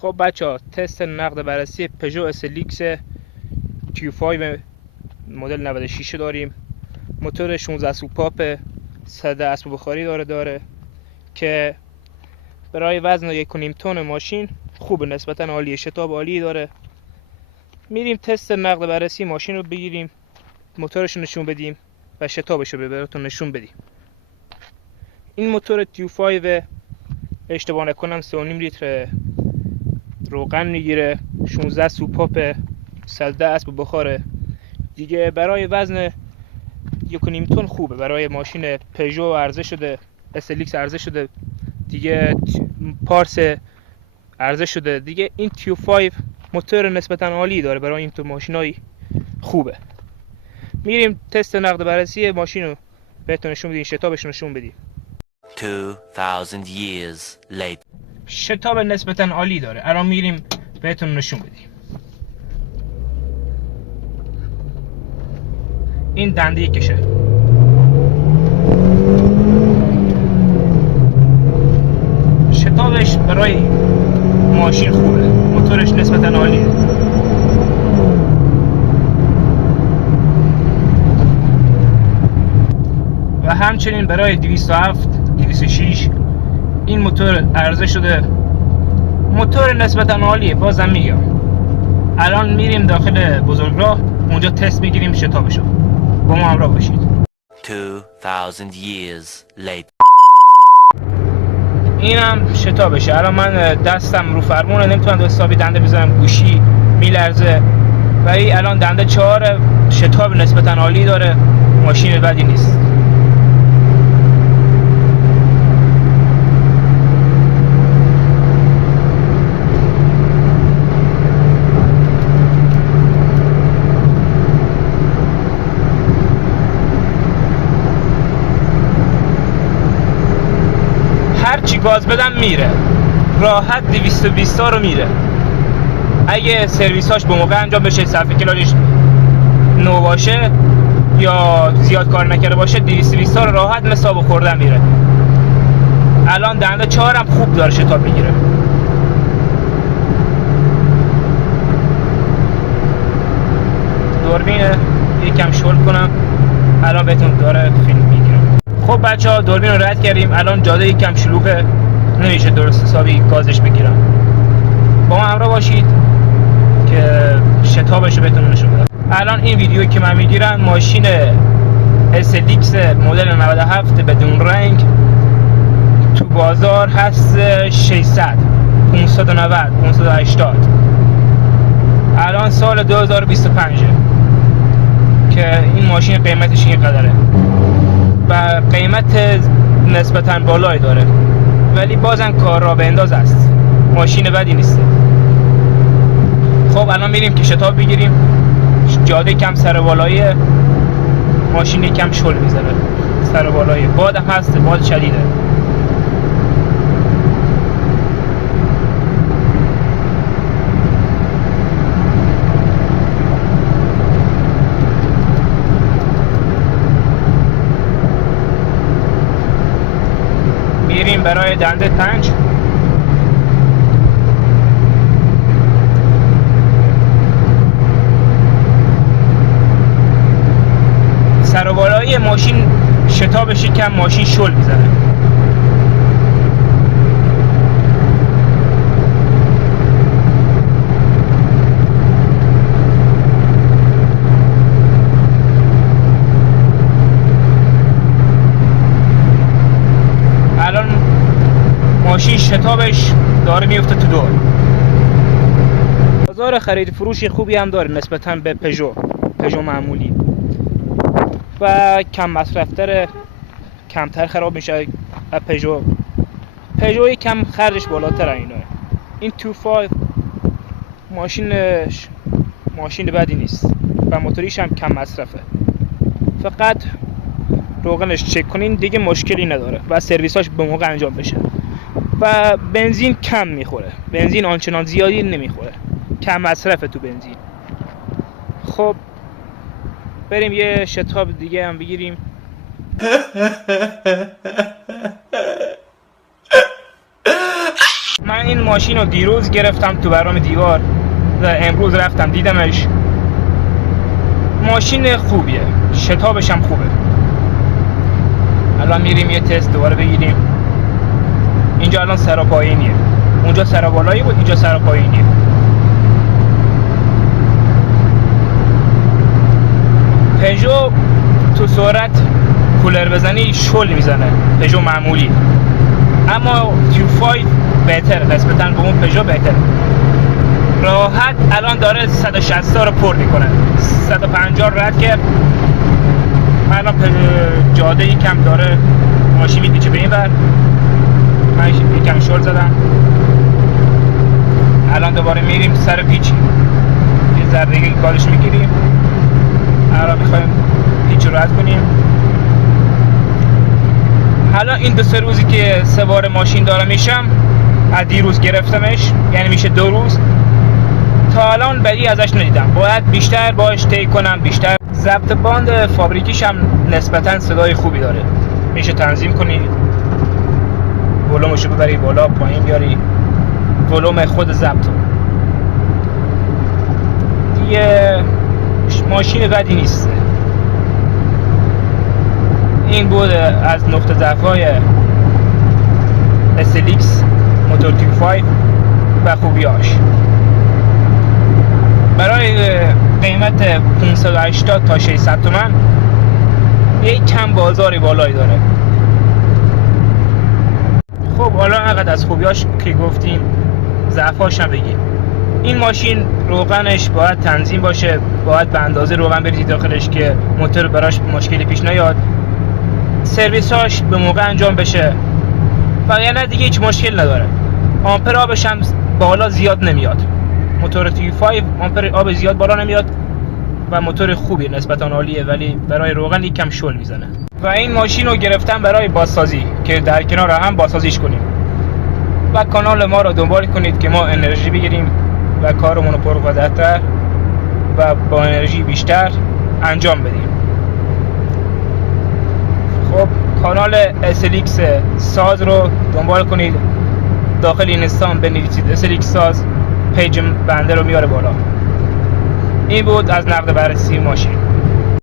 خب بچه تست نقد بررسی پژو اسلیکس Q5 مدل 96 داریم. موتور 16 سوپاپ 100 اسب بخاری داره که برای وزن 1.5 تن ماشین خوبه، نسبتا عالیه، شتاب عالی داره. میریم تست نقد بررسی ماشین رو بگیریم، موتورش رو نشون بدیم و شتابش رو بهتون نشون بدیم. این موتور Q5 اشتباه نکنم 3.5 لیتر روغن میگیره، 16 سوپاپ 110 اسب بخاره دیگه. برای وزن 1.5 تن خوبه، برای ماشین پژو عرضه شده، اسلیکس عرضه شده دیگه، پارس عرضه شده دیگه. این Q5 موتور نسبتا عالی داره، برای این تو ماشینای خوبه. میریم تست نقد بررسی ماشین رو بهتون نشون بدیم، شتابش نشون بدیم. 2000 years later. شتاب نسبتا عالی داره، الان میریم بهتون نشون بدیم. این دنده کشه، شتابش برای ماشین خوبه، موتورش نسبتا عالیه. و همچنین برای 207 206 این موتور عرضه شده، موتور نسبتا عالیه. بازم میگم الان میریم داخل بزرگراه، اونجا تست میگیریم شتابشو. با ما همراه باشید. 2000 years later. اینم شتابشه. الان من دستم رو فرمونه، نمیتونم حسابی دنده بزنم، گوشی میلرزه. ولی الان دنده 4، شتاب نسبتا عالی داره، ماشین بدی نیست. هرچی گاز بدم میره، راحت 220 رو میره. اگه سرویساش به موقع انجام بشه، صرفه کلارش نو باشه یا زیاد کار نکرده باشه، 220 رو راحت مثل آب خوردن میره. الان دنده 4 هم خوب داره شتاب میگیره. دوربین یکم شل کنم، الان بهتون داره فیلم میگیرم. خب بچه ها دوربین رو رد کردیم، الان جاده یکم شلوغه، نمیشه درست حسابی گازش بگیرم. با ما همراه باشید که شتابش رو بهتون نشون بدم. الان این ویدیویی که من میگیرم ماشین اسلیکس مدل 97 بدون رنگ تو بازار هست 600 590 580. الان سال 2025 که این ماشین قیمتش این قدره و قیمت نسبتا بالایی داره، ولی بازم کار را به انداز است، ماشین بدی نیست. خب الان میریم که شتاب بگیریم. جاده کم سر بالایی، ماشین کم شل میزنه سر بالایی، باد هم هست، باد شدیده. میریم برای دنده 5. سر و بالایی ماشین شتابش کم، ماشین شل میزنه. الان ماشین شتابش داره میفته تو دور. بازار خرید فروش خوبی هم داره نسبتا به پژو معمولی و کم مصرفتره، کمتر خراب میشه. پژو کم خرجش بالاتر اینه. این 25 ماشین بدی نیست و موتوریش هم کم مصرفه، فقط روغنش چک کنین دیگه، مشکلی نداره و سرویساش به موقع انجام بشه. و بنزین کم میخوره، بنزین آنچنان زیادی نمیخوره، کم مصرفه تو بنزین. خب بریم یه شتاب دیگه هم بگیریم. من این ماشین رو دیروز گرفتم تو برنامه دیوار و امروز رفتم دیدمش. ماشین خوبیه، شتابش هم خوبه. الان میریم یه تست دوباره بگیریم. اینجا الان سراپایینیه، اونجا سرابالایی بود، اینجا سراپایینیه. پژو تو سرعت کولر بزنی شل میزنه، پژو معمولی. اما Q5 بهتره، نسبتا به اون پژو بهتره. راحت الان داره 160 رو پر میکنه، 150 رد کرد. الان جاده یکم داره ماشین میپیچه به این ور، من یکم شل زدم. الان دوباره میریم سر پیچی، یه ذره دیگه کارش میگیریم. الان میخوایم پیچ رو رد کنیم. حالا این 2-3 روزی که سوار ماشین دارم میشم، از دیروز گرفتمش، یعنی میشه 2 روز. تا الان بدی ازش ندیدم. باید بیشتر باش طی کنم، بیشتر. ضبط باند فابریکیش هم نسبتا صدای خوبی داره، میشه تنظیم کنی، ولومشو ببری بالا پایین بیاری، ولوم خود ضبط. دیگه ماشین بدی نیست. این بود از نقطه ضعف‌های SLX موتور Q5 و خوبیاش. برای قیمت 580 تا 600 تومن یک کم بازاری بالایی داره. خب حالا انقدر از خوبیاش که گفتیم، ضعفاش هم بگیم. این ماشین روغنش باید تنظیم باشه، باید به اندازه روغن بریزی داخلش که موتور براش مشکلی پیش نیاد. سرویساش به موقع انجام بشه و یعنی دیگه هیچ مشکل نداره. آمپر آبش هم بالا زیاد نمیاد. موتور Q5 آمپر آب زیاد بالا نمیاد و موتور خوبی نسبتا عالیه، ولی برای روغن یکم شل میزنه. و این ماشین رو گرفتم برای بازسازی که در کنار هم بازسازیش کنیم. و کانال ما رو دنبال کنید که ما انرژی بگیریم و کارمون رو پرقدرتر و با انرژی بیشتر انجام بدیم. خب کانال SLX ساز رو دنبال کنید، داخل اینستان بنویسید SLX ساز، پیج بنده رو میاره بالا. این بود از نقد بررسی ماشین.